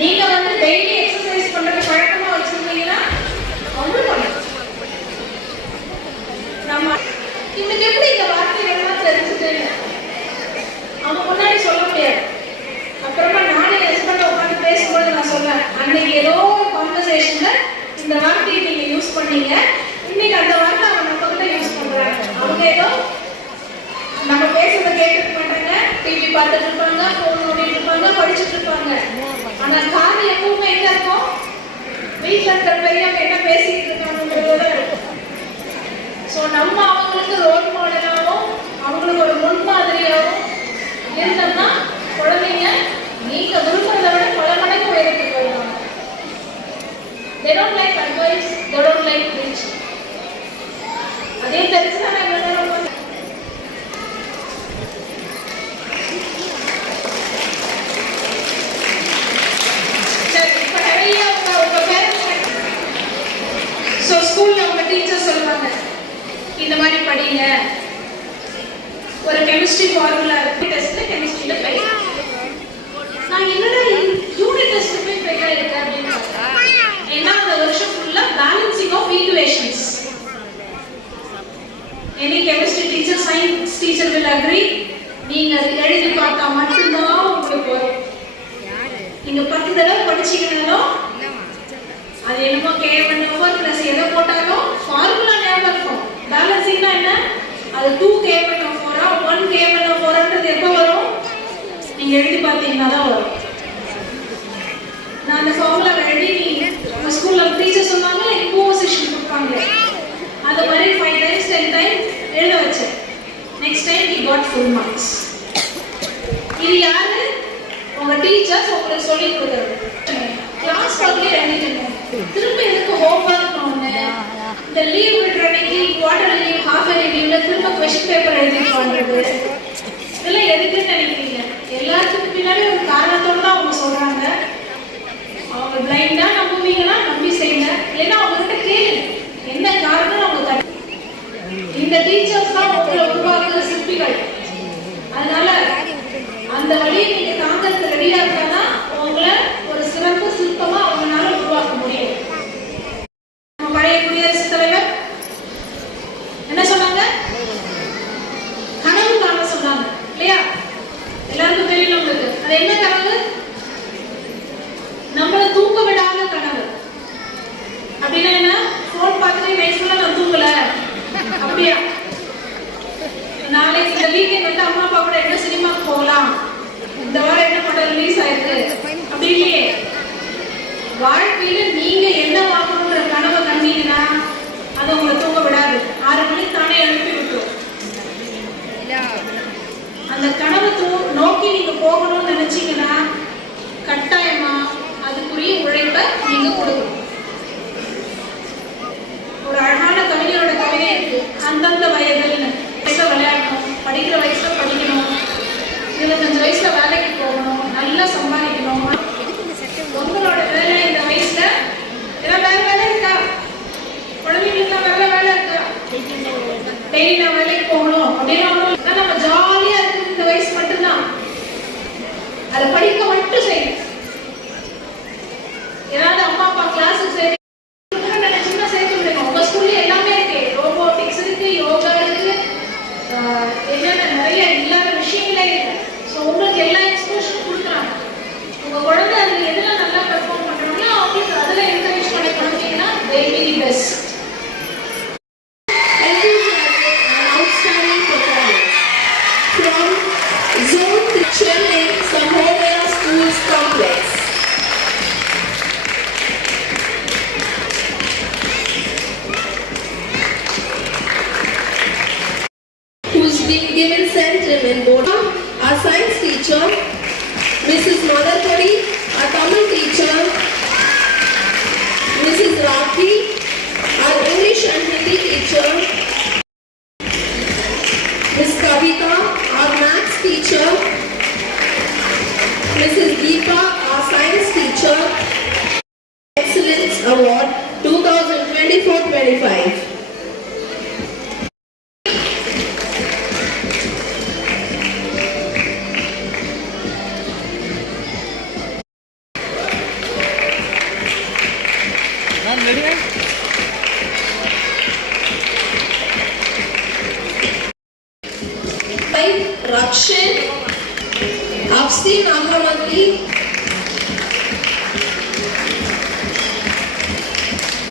நீங்க வந்து daily exercise பண்றது பழக்கமா வச்சிருந்தீங்கன்னா அவங்களும் பண்ணலாம். நம்ம இன்னைக்கு எப்படி இந்த வார்த்தைகள்லாம் தெரிஞ்சுட்டு அவங்க முன்னாடி சொல்ல முடியாது. அப்புறமா நானே ஹஸ்பண்ட் உட்காந்து பேசும்போது நான் சொன்னேன், அன்னைக்கு ஏதோ ஒரு கான்வர்சேஷன்ல இந்த வார்த்தையை நீங்க யூஸ் பண்ணீங்க, இன்னைக்கு அந்த வார்த்தை அவங்க நம்ம கிட்ட யூஸ் பண்றாங்க. அவங்க ஏதோ நம்ம பேசுறத கேட்டுட்டு மாட்டாங்க, டிவி பார்த்துட்டு இருப்பாங்க, போன் நோண்டிட்டு இருப்பாங்க, படிச்சுட்டு இருப்பாங்க. ஆனா காது எப்பவுமே எங்க இருக்கும்? வீட்டுல இருக்கிற பெரியவங்க என்ன பேசிட்டு இருக்காங்கன்றதுதான் இருக்கும். ஸோ நம்ம அவங்களுக்கு ரோல் மாடலாகவும் அவங்களுக்கு ஒரு முன்மாதிரியாகவும் இருந்தோம்னா குழந்தைங்க நீங்க விரும்புறதை விட பல மடங்கு உயரத்துக்கு வருவாங்க. They don't like advice, they don't like preaching. அதே தெரிஞ்சுதான் நான் இவ்வளவு நேரம் ஸ்கூல்ல உங்க டீச்சர் சொல்லுவாங்க, இந்த மாதிரி படிங்க, ஒரு கெமிஸ்ட்ரி ஃபார்முலா இருக்கு, டெஸ்ட்ல கெமிஸ்ட்ரியில ஃபெயில். நான் என்னடா யூனிட் டெஸ்ட் போய் ஃபெயில் ஆயிருக்கேன் அப்படின்னு ஏன்னா அந்த வருஷம் ஃபுல்லா balancing of equations. Any chemistry teacher, science teacher will agree, நீங்க அதை எழுதி பார்த்தா மட்டும்தான் உங்களுக்கு வரும். நீங்க 10 தடவை படிச்சீங்கன்னாலும் அது என்னமோ k1/4 plus எதை போட்டாலும் ஃபார்முலா ஞாபகம் இருக்கும். பேலன்சிங்னா என்ன? அது 2k1/4 1k1/4ன்றது எப்போ வரும்? நீங்க எழுதி பார்த்தீங்கன்னா தான் வரும். நான் அந்த ஃபார்முலா எழுதி உங்க ஸ்கூல்ல டீச்சர் சொன்னாங்க, இம்போசிஷன் கொடுப்பாங்க, அது மாதிரி 5 times 10 times எழுத வச்சேன். Next time he got full marks. இது யாரு? உங்க டீச்சர்ஸ் உங்களுக்கு சொல்லி கொடுக்குறது. கிளாஸ் ஒர்க்ல எழுதிட்டீங்க, திரும்ப எதுக்கு ஹோம்வொர்க் பண்ணணும்? இந்த லீவ் விடுற அன்னைக்கு குவார்டர் லீவ், ஹாஃப் இயர்லி லீவ்ல திரும்ப क्वेश्चन பேப்பர் எழுதி பண்றது, இதெல்லாம் எதுக்குன்னு நினைக்கிறீங்க? எல்லாத்துக்கும் பின்னாடி ஒரு காரணத்தோட தான் அவங்க சொல்றாங்க. அவங்க பிளைண்டா நம்புவீங்கன்னா நம்பி செய்யுங்க, இல்லைன்னா அவங்க கிட்ட கேளு என்ன காரணம். அவங்க இந்த டீச்சர்ஸ் தான் உங்களை உருவாக்குற சிற்பிகள். அதனால அந்த வழியை நீங்க தாங்கிறதுக்கு ரெடியா இருந்தாதான் உங்களை ஒரு சிறந்த சிற்பமா அவங்களால உருவாக்க முடியும். நம்ம பழைய குடியரசுத் தலைவர் என்ன சொன்னாங்க? கனவு காண சொன்னாங்க இல்லையா? எல்லாருக்கும் தெரியல உங்களுக்கு. அது என்ன கனவு? நம்மள தூங்க விடாத கனவு. அப்படின்னா என்ன? போன் பார்த்துட்டு நைட் ஃபுல்லா நான் தூங்கல அப்படியா? நாளைக்கு இந்த வீக்கெண்ட் வந்து அம்மா அப்பா கூட என்ன சினிமாக்கு போகலாம், இந்த வாரம் என்ன படம் ரிலீஸ் ஆயிருக்கு அப்படி இல்லையே. வாழ்க்கையில நீங்க என்ன வாங்கணும்ன்ற கனவை கண்டீங்கன்னா அது உங்களை தூங்க விடாது. 6 மணிக்கு தானே எழுப்பி விட்டுரும். அந்த கனவை நோக்கி நீங்க போகணும்னு நினைச்சீங்கன்னா கட்டாயமா அதுக்குரிய உழைப்பை நீங்க கொடுக்கணும். ஒரு அழகான கவிஞரோட கவிதை இருக்கு, அந்தந்த வயதில் விளையாடணும், படிக்கிற வயசுல படிக்கணும், 25 வயசுல வேலைக்கு போகணும், நல்லா சம்பாதிக்கணும். உங்களோட வேலை இந்த வயசுல ஏதாவது வேலை இருக்கா? குழந்தைங்களுக்கு வேலை இருக்கா? டெய்லி நான் வேலைக்கு போகணும் அப்படின்னு நம்ம ஜாலியா இருக்கு இந்த வயசு மட்டும்தான். அதை படிக்க மட்டும் செய்யும். ஏதாவது அம்மா அப்பா கிளாஸுக்கு சரி நினைச்சுன்னா சேர்த்து விடுங்க. உங்க ஸ்கூல்ல எல்லாமே இருக்கு, ரோபோட்டிக்ஸ் இருக்கு, யோகா இருக்கு, என்னென்ன நிறைய இல்லாத விஷயங்களே இல்லை. So Rakshan, Afseen Ahlamadi,